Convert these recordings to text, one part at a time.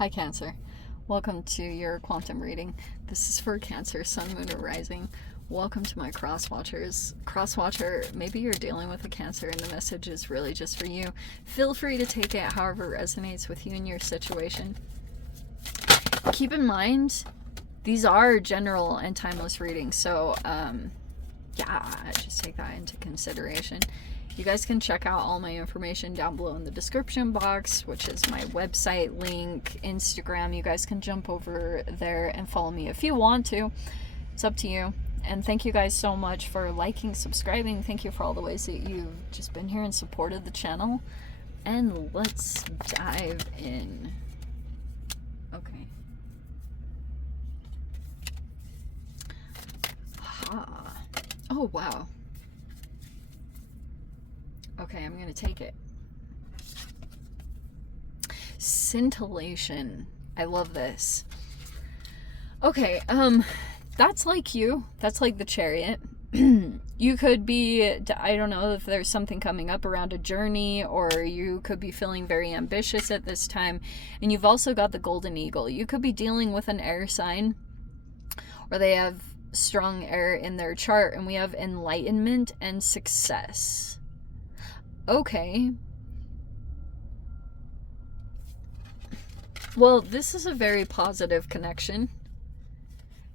Hi Cancer. Welcome to your quantum reading. This is for Cancer, Sun, Moon, or Rising. Welcome to my cross-watchers. Cross-watcher, maybe you're dealing with a Cancer and the message is really just for you. Feel free to take it however resonates with you and your situation. Keep in mind, these are general and timeless readings, so yeah, just take that into consideration. You guys can check out all my information down below in the description box, which is my website link, Instagram. You guys can jump over there and follow me if you want to. It's up to you. And thank you guys so much for liking, subscribing. Thank you for all the ways that you've just been here and supported the channel. And let's dive in. Okay. Aha. Oh, wow. Okay, I'm gonna take it. Scintillation. I love this. Okay, that's like you. That's like the Chariot. You could be, I don't know if there's something coming up around a journey, or you could be feeling very ambitious at this time. And you've also got the Golden Eagle. You could be dealing with an air sign, or they have strong air in their chart, and we have enlightenment and success. Okay. Well, this is a very positive connection,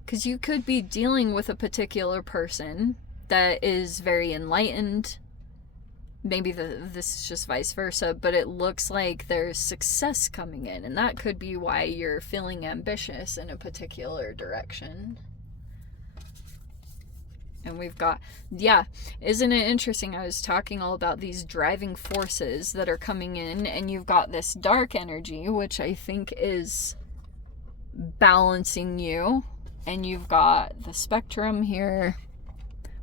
because you could be dealing with a particular person that is very enlightened. Maybe this is just vice versa, but it looks like there's success coming in, and that could be why you're feeling ambitious in a particular direction. And we've got, yeah, isn't it interesting? I was talking all about these driving forces that are coming in, and you've got this dark energy, which I think is balancing you. And you've got the spectrum here,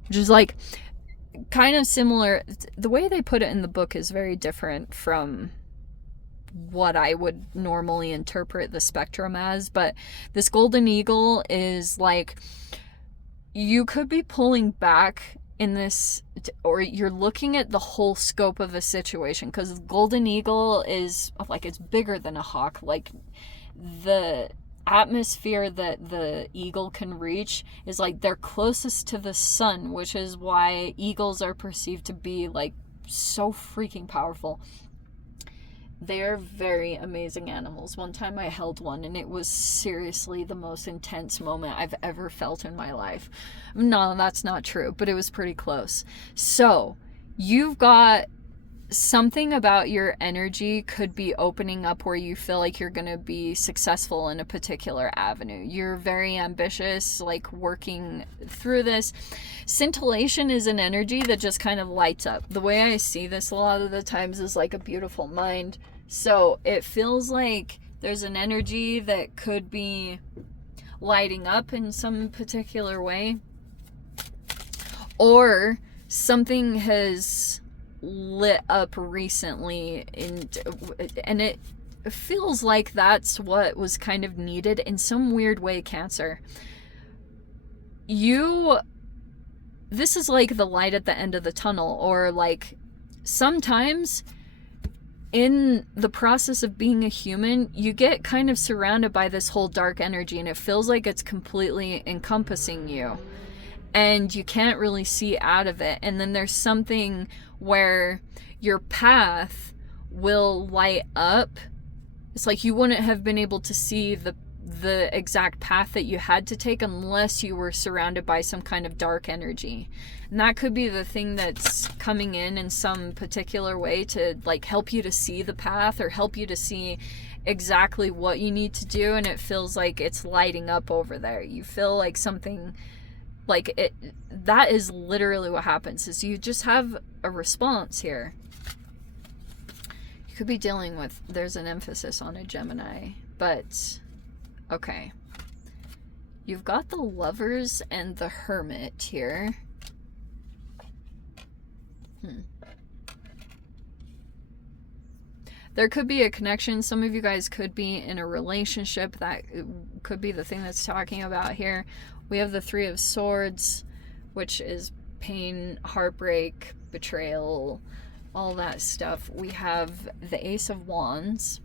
which is like kind of similar. The way they put it in the book is very different from what I would normally interpret the spectrum as. But this Golden Eagle is like, you could be pulling back in this, or you're looking at the whole scope of a situation, because Golden Eagle is like, it's bigger than a hawk. Like, the atmosphere that the eagle can reach is like they're closest to the sun, which is why eagles are perceived to be like so freaking powerful. They're very amazing animals. One time I held one, and it was seriously the most intense moment I've ever felt in my life. No, that's not true, but it was pretty close. So, you've got something about your energy could be opening up where you feel like you're going to be successful in a particular avenue. You're very ambitious, like working through this. Scintillation is an energy that just kind of lights up. The way I see this a lot of the times is like a beautiful mind. So it feels like there's an energy that could be lighting up in some particular way, or something has lit up recently, and it feels like that's what was kind of needed in some weird way, Cancer. This is like the light at the end of the tunnel, or like sometimes in the process of being a human, you get kind of surrounded by this whole dark energy, and it feels like it's completely encompassing you, and you can't really see out of it. And then there's something where your path will light up. It's like you wouldn't have been able to see the exact path that you had to take unless you were surrounded by some kind of dark energy. And that could be the thing that's coming in some particular way to like help you to see the path, or help you to see exactly what you need to do. And it feels like it's lighting up over there. You feel like something, like it, that is literally what happens, is you just have a response here. You could be dealing with, there's an emphasis on a Gemini, but okay. You've got the Lovers and the Hermit here. There could be a connection. Some of you guys could be in a relationship. That could be the thing that's talking about here. We have the Three of Swords, which is pain, heartbreak, betrayal, all that stuff. We have the Ace of Wands.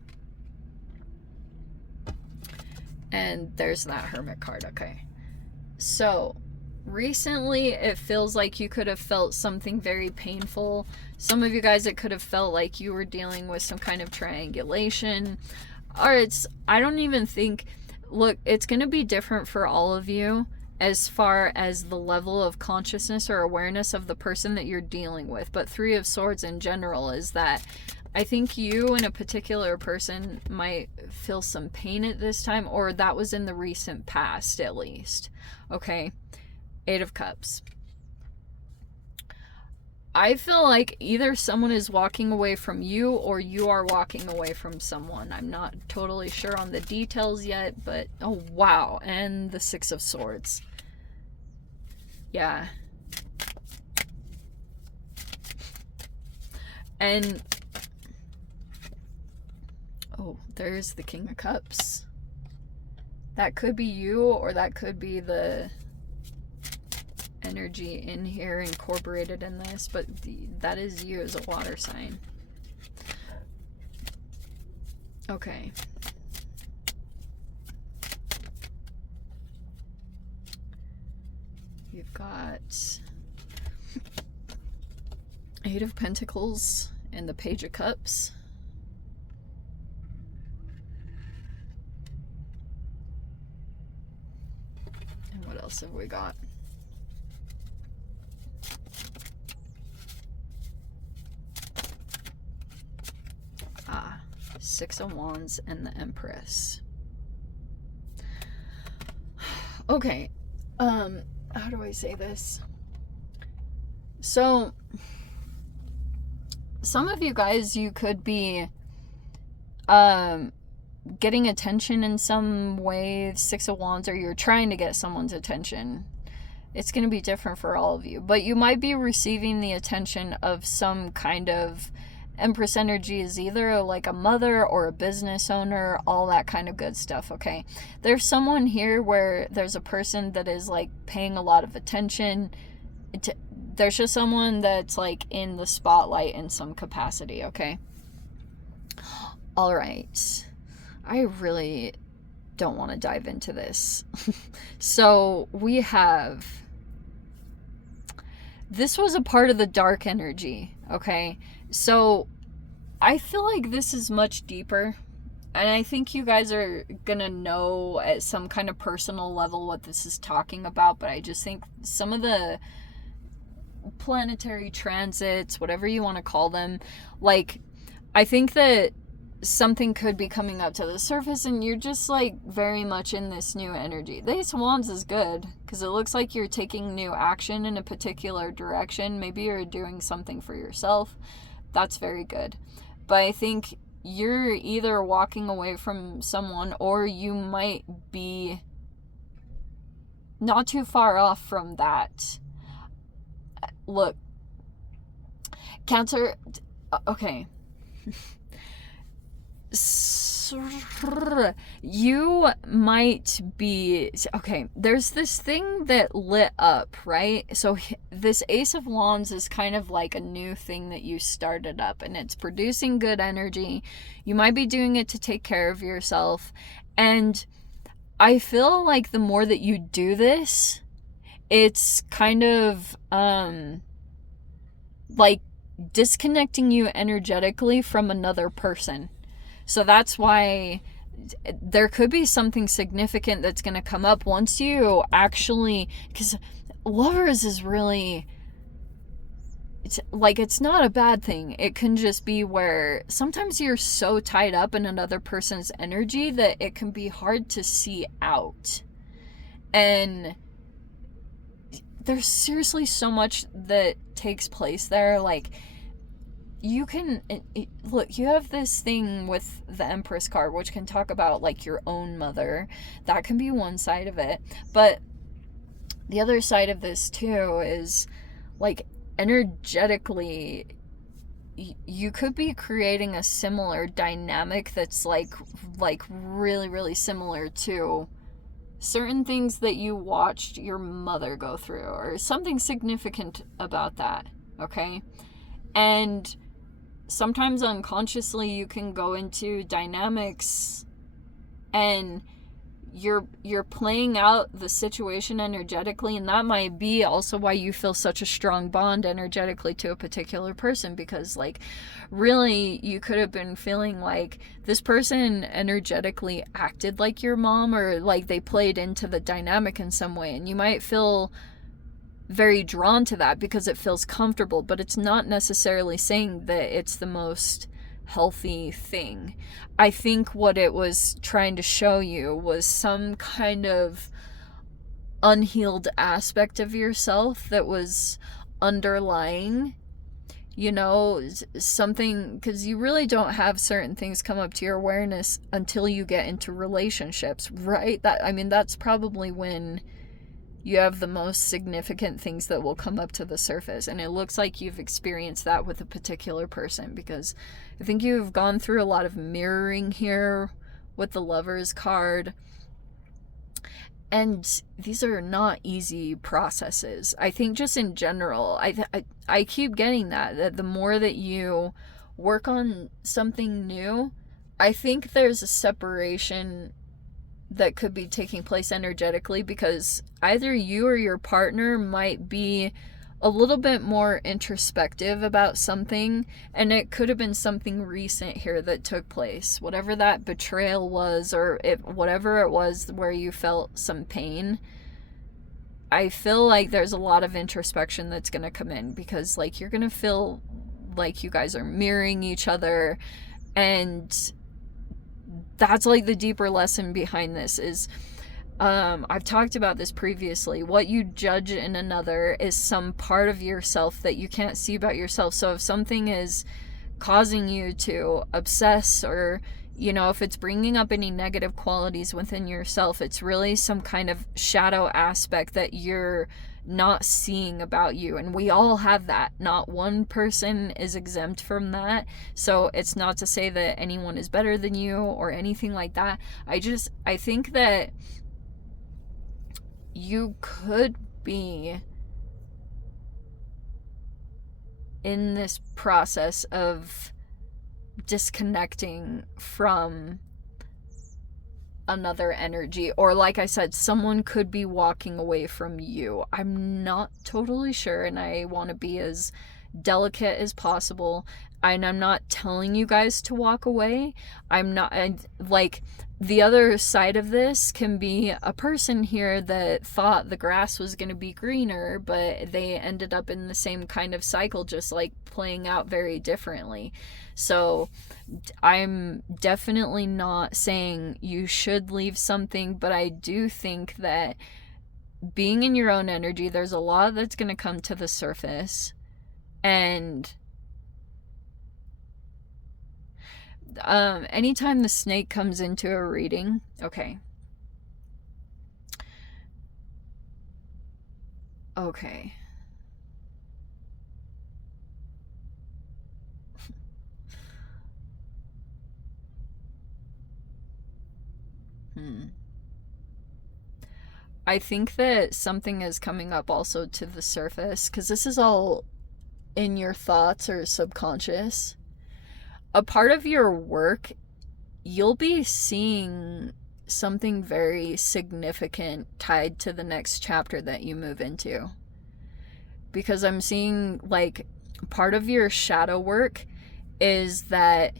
And there's that Hermit card. Okay. So, recently it feels like you could have felt something very painful. Some of you guys, it could have felt like you were dealing with some kind of triangulation. Or I don't even think, look, it's going to be different for all of you as far as the level of consciousness or awareness of the person that you're dealing with. But Three of Swords in general is that I think you and a particular person might feel some pain at this time, or that was in the recent past at least. Okay, Eight of Cups. I feel like either someone is walking away from you or you are walking away from someone. I'm not totally sure on the details yet, but oh wow. And the Six of Swords. Yeah. And oh, there's the King of Cups. That could be you, or that could be the energy in here incorporated in this, but that is you as a water sign. Okay. You've got Eight of Pentacles and the Page of Cups. And what else have we got? Six of Wands and the Empress. Okay. How do I say this? So, some of you guys, you could be getting attention in some way. Six of Wands, or you're trying to get someone's attention. It's going to be different for all of you. But you might be receiving the attention of some kind of Empress energy, is either like a mother or a business owner, all that kind of good stuff, okay? There's someone here where there's a person that is like paying a lot of attention. There's just someone that's like in the spotlight in some capacity, okay? All right. I really don't want to dive into this. So we have... This was a part of the dark energy, okay? So, I feel like this is much deeper, and I think you guys are gonna know at some kind of personal level what this is talking about, but I just think some of the planetary transits, whatever you want to call them, like, I think that something could be coming up to the surface, and you're just, like, very much in this new energy. The Ace of Wands is good, because it looks like you're taking new action in a particular direction. Maybe you're doing something for yourself. That's very good. But I think you're either walking away from someone, or you might be not too far off from that. Look, Cancer, okay. You might be, okay, there's this thing that lit up, right? So this Ace of Wands is kind of like a new thing that you started up, and it's producing good energy. You might be doing it to take care of yourself, and I feel like the more that you do this, it's kind of like disconnecting you energetically from another person. So that's why there could be something significant that's going to come up once you actually, because Lovers is really, it's like, it's not a bad thing. It can just be where sometimes you're so tied up in another person's energy that it can be hard to see out. And there's seriously so much that takes place there. Like, you can look, you have this thing with the Empress card, which can talk about like your own mother. That can be one side of it, but the other side of this too is like energetically you could be creating a similar dynamic that's like really, really similar to certain things that you watched your mother go through, or something significant about that, okay? And sometimes unconsciously you can go into dynamics and you're playing out the situation energetically, and that might be also why you feel such a strong bond energetically to a particular person, because like really you could have been feeling like this person energetically acted like your mom, or like they played into the dynamic in some way, and you might feel very drawn to that because it feels comfortable, but it's not necessarily saying that it's the most healthy thing. I think what it was trying to show you was some kind of unhealed aspect of yourself that was underlying, you know, something, because you really don't have certain things come up to your awareness until you get into relationships, right? That's probably when you have the most significant things that will come up to the surface. And it looks like you've experienced that with a particular person, because I think you've gone through a lot of mirroring here with the Lovers card. And these are not easy processes. I think just in general, I keep getting that the more that you work on something new, I think there's a separation that could be taking place energetically, because either you or your partner might be a little bit more introspective about something, and it could have been something recent here that took place, whatever that betrayal was, or whatever it was where you felt some pain. I feel like there's a lot of introspection that's going to come in, because like you're going to feel like you guys are mirroring each other, and that's like the deeper lesson behind this is, I've talked about this previously. What you judge in another is some part of yourself that you can't see about yourself. So if something is causing you to obsess, or, you know, if it's bringing up any negative qualities within yourself, it's really some kind of shadow aspect that you're not seeing about you. And we all have that. Not one person is exempt from that. So it's not to say that anyone is better than you or anything like that. I think that you could be in this process of disconnecting from another energy, or like I said, someone could be walking away from you. I'm not totally sure, and I want to be as delicate as possible, and I'm not telling you guys to walk away. Like, the other side of this can be a person here that thought the grass was going to be greener, but they ended up in the same kind of cycle, just like playing out very differently. So I'm definitely not saying you should leave something, but I do think that being in your own energy, there's a lot that's going to come to the surface. And anytime the snake comes into a reading, okay. I think that something is coming up also to the surface, because this is all in your thoughts or subconscious. A part of your work, you'll be seeing something very significant tied to the next chapter that you move into. Because I'm seeing, like, part of your shadow work is that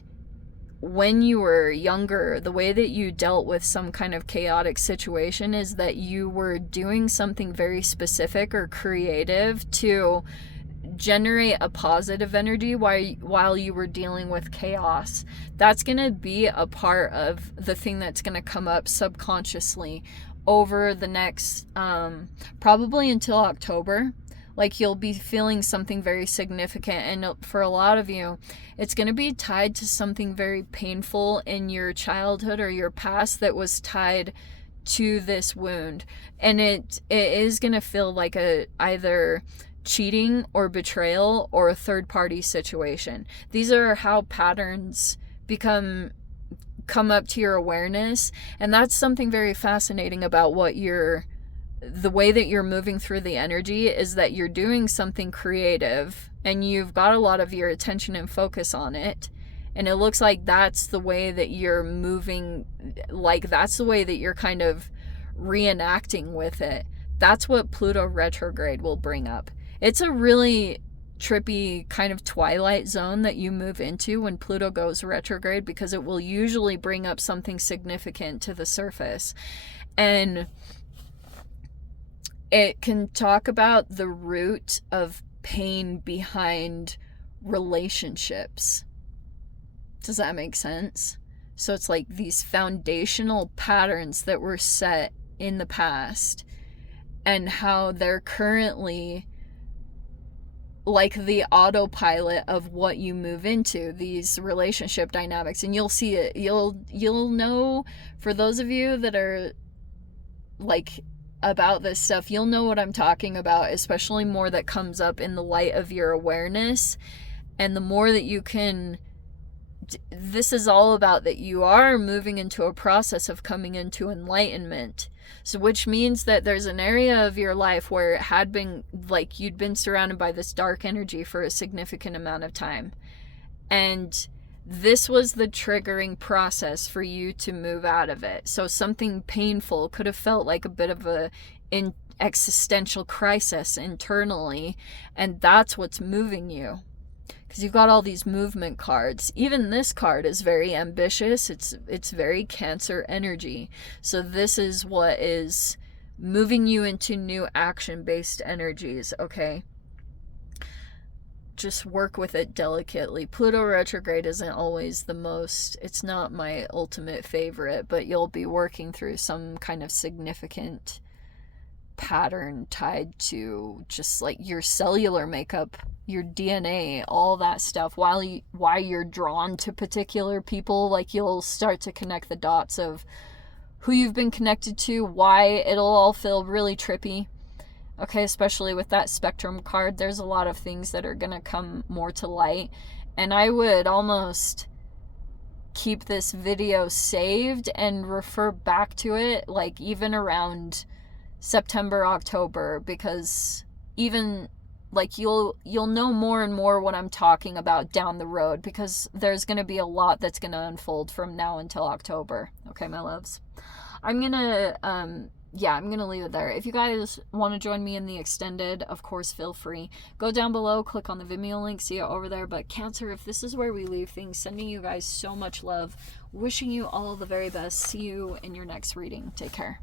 when you were younger, the way that you dealt with some kind of chaotic situation is that you were doing something very specific or creative to generate a positive energy while you were dealing with chaos. That's going to be a part of the thing that's going to come up subconsciously over the next probably until October. Like, you'll be feeling something very significant, and for a lot of you, it's going to be tied to something very painful in your childhood or your past that was tied to this wound. And it is going to feel like either cheating or betrayal or a third-party situation. These are how patterns come up to your awareness, and that's something very fascinating about the way that you're moving through the energy, is that you're doing something creative and you've got a lot of your attention and focus on it, And it looks like that's the way that you're moving, like that's the way that you're kind of reenacting with it. That's what Pluto retrograde will bring up. It's a really trippy kind of twilight zone that you move into when Pluto goes retrograde, because it will usually bring up something significant to the surface. And it can talk about the root of pain behind relationships. Does that make sense? So it's like these foundational patterns that were set in the past and how they're currently like the autopilot of what you move into, these relationship dynamics. And you'll see it. You'll know, for those of you that are like about this stuff, you'll know what I'm talking about, especially more that comes up in the light of your awareness. And the more that you can, this is all about that you are moving into a process of coming into enlightenment. So which means that there's an area of your life where it had been like you'd been surrounded by this dark energy for a significant amount of time. And this was the triggering process for you to move out of it. So something painful could have felt like a bit of a existential crisis internally, and that's what's moving you. Because you've got all these movement cards. Even this card is very ambitious. It's very Cancer energy. So this is what is moving you into new action-based energies, okay? Just work with it delicately. Pluto retrograde isn't always the most, it's not my ultimate favorite, but you'll be working through some kind of significant pattern tied to just like your cellular makeup, your DNA, all that stuff. Why you're drawn to particular people, like you'll start to connect the dots of who you've been connected to, why it'll all feel really trippy. Okay, especially with that spectrum card, there's a lot of things that are gonna come more to light. And I would almost keep this video saved and refer back to it, like even around September, October, because even like you'll know more and more what I'm talking about down the road, because there's going to be a lot that's going to unfold from now until October. Okay, my loves. I'm going to leave it there. If you guys want to join me in the extended, of course, feel free. Go down below, click on the Vimeo link, see it over there. But Cancer, if this is where we leave things, sending you guys so much love, wishing you all the very best. See you in your next reading. Take care.